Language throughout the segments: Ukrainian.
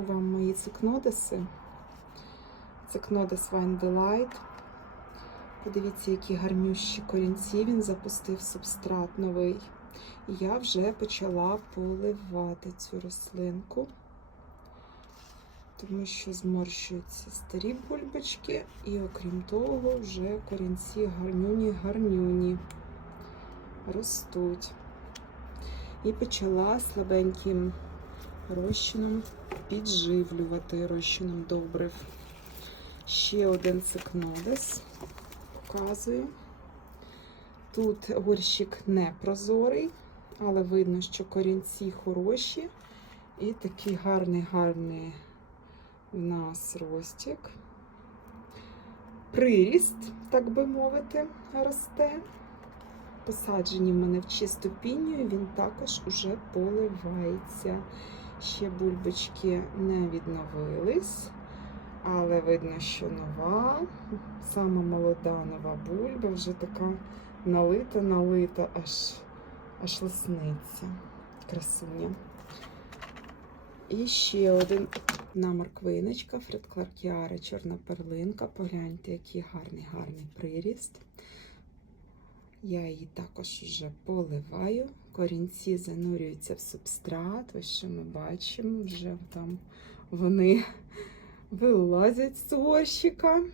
вам мої цикнодиси. Цикнодис Wine Delight. Подивіться, які гарнющі корінці він запустив субстрат новий. І я вже почала поливати цю рослинку, тому що зморщуються старі бульбочки, і окрім того, вже корінці гарнюні-гарнюні ростуть. І почала слабеньким розчином підживлювати розчином добрив. Ще один цикнодис показую. Тут горщик не прозорий, але видно, що корінці хороші. І такий гарний, гарний у нас ростик. Приріст, так би мовити, росте. Посаджені в мене в чисту пінію, він також уже поливається. Ще бульбочки не відновились, але видно, що нова, сама молода нова бульба, вже така налита, налита, аж аж лисниться. Красуня. І ще один на морквиночка, Фред Кларкіара, чорна перлинка. Погляньте, який гарний, гарний приріст. Я її також вже поливаю. Корінці занурюються в субстрат. Ось що ми бачимо, вже там вони вилазять з горщика.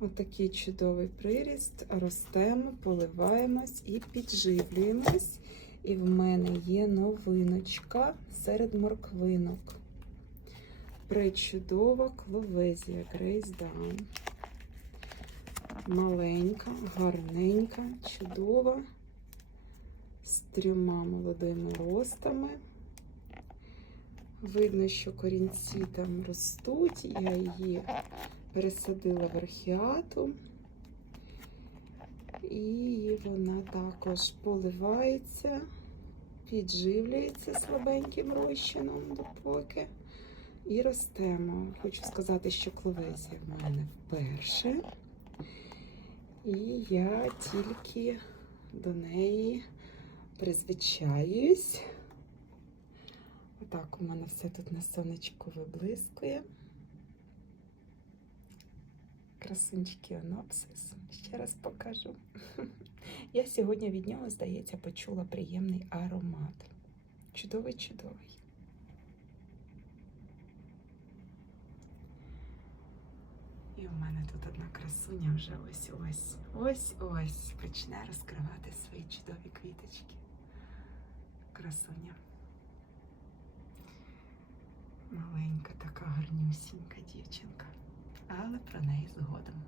Отакий чудовий приріст. Ростемо, поливаємось і підживлюємось. І в мене є новиночка серед морквинок. Причудова кловезія Down. Маленька, гарненька, чудова, з трьома молодими ростами. Видно, що корінці там ростуть, я її пересадила в архіату, і вона також поливається, підживлюється слабеньким розчином допоки. І ростемо. Хочу сказати, що кловезія в мене вперше. І я тільки до неї призвичаюсь. Отак у мене все тут на сонечку виблискує. Красунчики онопсис. Ще раз покажу. Я сьогодні від нього, здається, почула приємний аромат. Чудовий, У мене тут одна красуня вже ось-ось, ось-ось почне розкривати свої чудові квіточки. Красуня. Маленька така гарнюсінька дівчинка. Але про неї згодом.